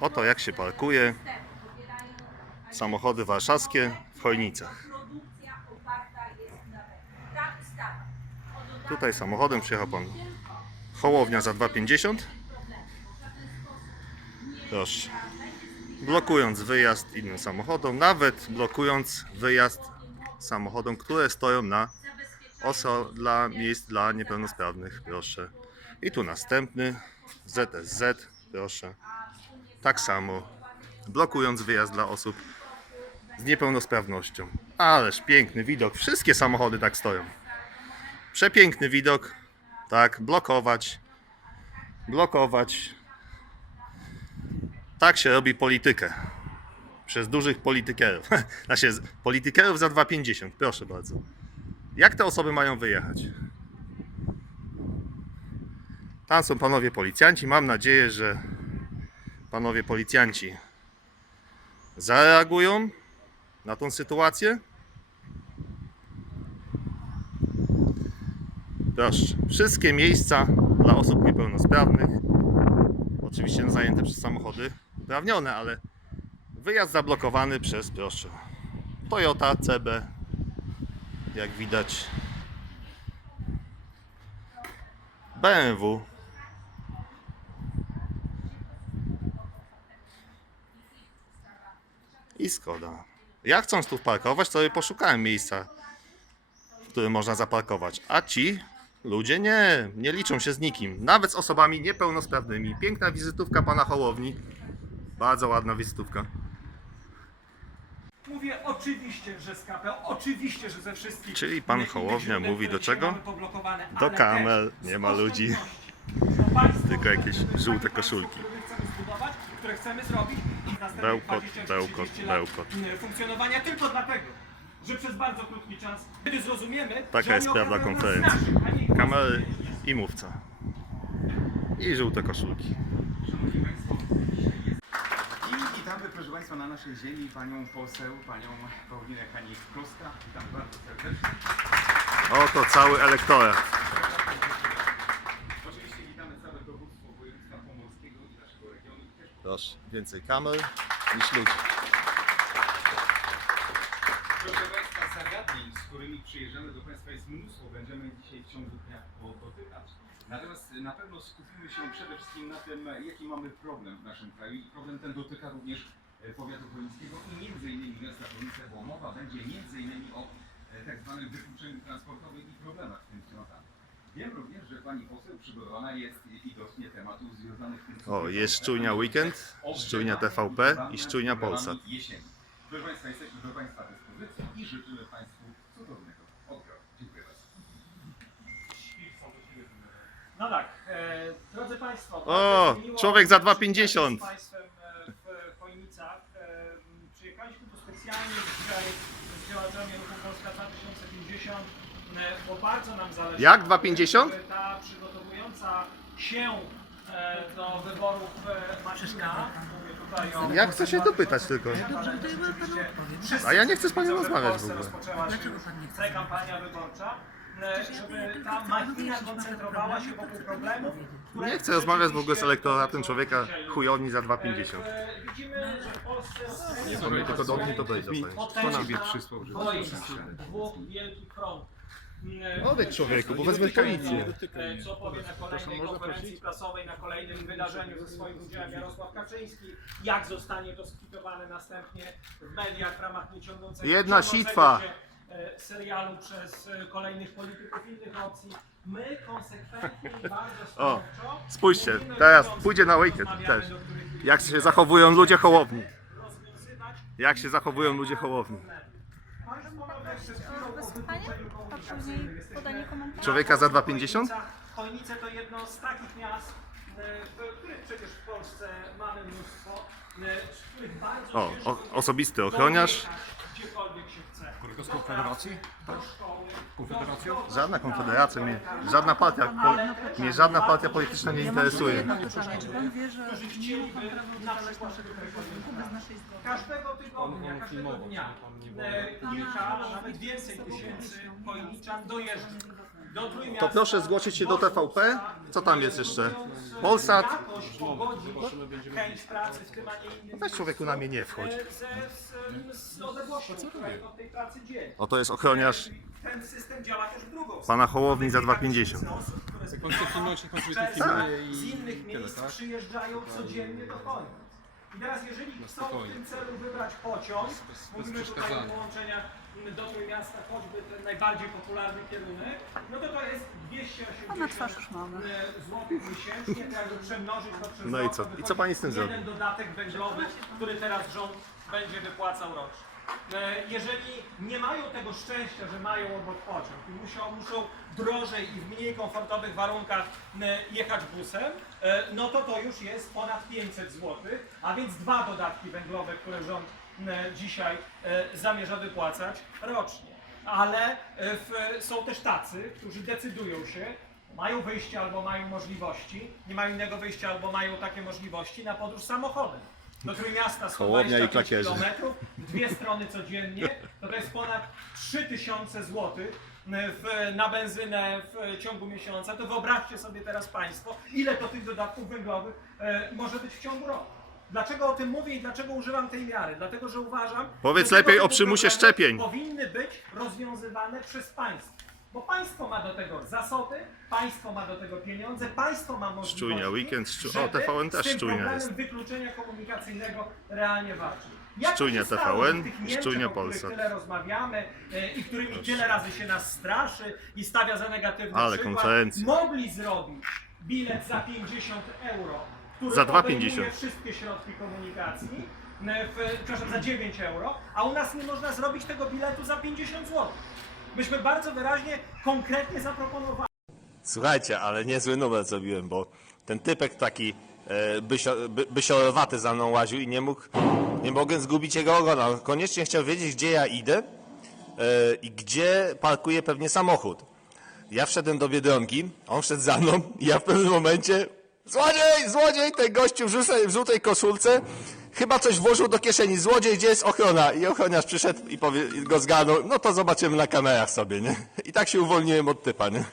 Oto jak się parkuje samochody warszawskie w Chojnicach. Tutaj samochodem przyjechał pan Hołownia za 2,50. Proszę. Blokując wyjazd innym samochodom, nawet blokując wyjazd samochodom, które stoją na oso dla miejsc dla niepełnosprawnych, proszę. I tu następny ZSZ, proszę. Tak samo blokując wyjazd dla osób z niepełnosprawnością. Ależ piękny widok. Wszystkie samochody tak stoją. Przepiękny widok. Tak, blokować. Blokować. Tak się robi politykę. Przez dużych politykerów. Znaczy, politykerów za 2,50. Proszę bardzo. Jak te osoby mają wyjechać? Tam są panowie policjanci. Mam nadzieję, że panowie policjanci zareagują na tą sytuację. Proszę, wszystkie miejsca dla osób niepełnosprawnych, oczywiście zajęte przez samochody uprawnione, ale wyjazd zablokowany przez, proszę, Toyota CB, jak widać, BMW, i Skoda. Ja chcąc tu parkować, to poszukałem miejsca, w którym można zaparkować. A ci ludzie nie, nie liczą się z nikim. Nawet z osobami niepełnosprawnymi. Piękna wizytówka pana Hołowni. Bardzo ładna wizytówka. Mówię oczywiście, że z KPO, oczywiście, że ze wszystkich. Czyli pan Hołownia mówi do czego? Do kamer, nie ma ludzi. Tylko jakieś żółte koszulki. Które chcemy zrobić i następnych Bełkot, 20 czy bełkot, 30 lat bełkot. mm, funkcjonowania tylko dlatego, że przez bardzo krótki czas, kiedy zrozumiemy, Taka że jest oni prawda nas konferencji. naszych, a nie ich Kamery i mówca. I żółte koszulki. I witamy proszę Państwa na naszej ziemi panią poseł, panią Paulinę Hanik-Kloska. Witam bardzo serdecznie. Oto cały elektorat. Oczywiście witamy całe dowództwo województwa pomorskiego i naszego regionu. i Też Proszę, więcej kamer niż ludzi. proszę Państwa, zagadnień, z którymi przyjeżdżamy do Państwa jest mnóstwo. Będziemy dzisiaj w ciągu dnia dotykać. Natomiast na pewno skupimy się przede wszystkim na tym, jaki mamy problem w naszym kraju. I problem ten dotyka również e, powiatu chojnickiego i między innymi miasta Chojnice, bo mowa będzie między innymi o e, tak zwanym wykluczeniu transportowym i problemach z tym związanych. Wiem również, że Pani poseł przygotowana jest dotknie tematów związanych z tym. O, jest szczujnia weekend, szczujnia TVP i szczujnia Polsat. Proszę Państwa, jesteśmy do Państwa dyspozycji i życzymy Państwu cudownego odbioru. Dziękuję bardzo. No tak, e, drodzy Państwo. O, miło człowiek za spotkać 2,50. się Z Państwem e, w Chojnicach. E, Przyjechaliśmy tu specjalnie dzisiaj z działaczami ruchu Polska 2050, e, bo bardzo nam zależy. Jak na 2,50? tym, żeby Ta przygotowująca się e, do wyborów e, maszyna, mówię tutaj o... Ja chcę się dopytać tylko. Dobrze, to ja panu A ja nie chcę z panią rozmawiać w ogóle. Rozpoczęła się ta kampania wyborcza, e, żeby ta machina koncentrowała się wokół problemów, które Nie chcę rozmawiać w ogóle z elektoratem człowieka chujowni za E, 2,50. e, Widzimy, że w Polsce Nie tylko do mnie to dojdzie dostaniesz. potężna wojna dwóch wielkich frontów. E, Odejdź człowieku, bo wezmę policję. e, Co powie na kolejnej konferencji prasowej, na kolejnym wydarzeniu ze swoim udziałem Jarosław Kaczyński, jak zostanie to skwitowane następnie w mediach w ramach nieciągnącego Jedna ciągnącego sitwa. się, e, serialu przez e, kolejnych polityków innych opcji. My konsekwentnie i bardzo stanowczo spójrzcie, mówimy teraz ludziom, z pójdzie na którymi weekend rozmawiamy, też. do których Jak się zachowują ludzie Hołowni. rozwiązywać Jak się zachowują ludzie Hołowni. Wysłuchanie, a później podanie komentarza. Człowieka za 2,50? Chojnice to jedno z takich miast, e, w których przecież w Polsce mamy mnóstwo, e, z których bardzo O, ciężko o osobisty ochroniarz. dojechać Gdziekolwiek się chce. To z Konfederacji? Do szkoły, Konfederacją? do- Żadna konfederacja mnie, żadna partia, po, mnie żadna partia polityczna nie interesuje. pytanie, czy pan wie, że którzy chcieliby na przykład bez naszej zgody? Każdego tygodnia, każdego dnia e, kilka, a nawet więcej tysięcy chojniczan dojeżdża. To proszę zgłosić się do TVP. Co tam jest jeszcze? Polsat. Chęć pracy w tym, a nie innym Weź człowieku na mnie nie wchodź. z, z odległością, która jest od tej pracy dzień. Oto jest ochroniarz Ten system działa też w drugą stronę. pana Hołowni za Mamy kilka 2,50. tysięcy osób, które z filmuje z i innych tyle, miejsc tak? przyjeżdżają codziennie do Końca. I teraz jeżeli chcą w spokojnie. tym celu wybrać pociąg, mówimy tutaj o przeszkadzania. połączeniach do Trójmiasta, choćby ten najbardziej popularny kierunek, no to to jest 280 A na twarz już mamy. złotych miesięcznie, to jakby przemnożyć to przez No i co? I co pani z tym zrobi? Jeden dodatek węglowy, który teraz rząd będzie wypłacał rocznie. E, Jeżeli nie mają tego szczęścia, że mają obok pociąg i muszą, muszą drożej i w mniej komfortowych warunkach e, jechać busem, e, no to to już jest ponad 500 zł, a więc dwa dodatki węglowe, które rząd e, dzisiaj e, zamierza wypłacać rocznie. Ale e, w, są też tacy, którzy decydują się, mają wyjście albo mają możliwości, nie mają innego wyjścia albo mają takie możliwości na podróż samochodem. Do Trójmiasta Hołownia i 125 klakierzy. kilometrów, dwie strony codziennie, to to jest ponad 3000 zł w, na benzynę w ciągu miesiąca. To wyobraźcie sobie teraz Państwo, ile to tych dodatków węglowych e, może być w ciągu roku. Dlaczego o tym mówię i dlaczego używam tej miary? Dlatego, że uważam, Powiedz że lepiej o przymusie szczepień. Powinny być rozwiązywane przez państwo. Bo państwo ma do tego zasoby, państwo ma do tego pieniądze, państwo ma możliwości. Szczujnia, weekend szczu- o, TVN też z tym szczujnia problemem jest. wykluczenia komunikacyjnego realnie walczyć. Jak to Szczujnia się stało, TVN, że w tych Niemczech, szczujnia o których Polsat. tyle rozmawiamy e, i którymi tyle razy się nas straszy i stawia za negatywny Ale przykład, konferencja. mogli zrobić bilet za 50 euro, który Za obejmuje 2,50. wszystkie środki komunikacji, e, w, przepraszam, za 9 euro, a u nas nie można zrobić tego biletu za 50 zł. Myśmy bardzo wyraźnie, konkretnie zaproponowali. Słuchajcie, ale niezły numer zrobiłem, bo ten typek taki e, bysio, by, bysiorowaty za mną łaził i nie mógł, nie mogłem zgubić jego ogona. On Koniecznie chciał wiedzieć, gdzie ja idę e, i gdzie parkuje pewnie samochód. Ja wszedłem do Biedronki, on wszedł za mną i ja w pewnym momencie złodziej, złodziej, ten gościu w żółtej, w żółtej koszulce chyba coś włożył do kieszeni. Złodziej, gdzie jest ochrona? I ochroniarz przyszedł i powie, i go zgarnął. No to zobaczymy na kamerach sobie, nie? I tak się uwolniłem od typa, nie?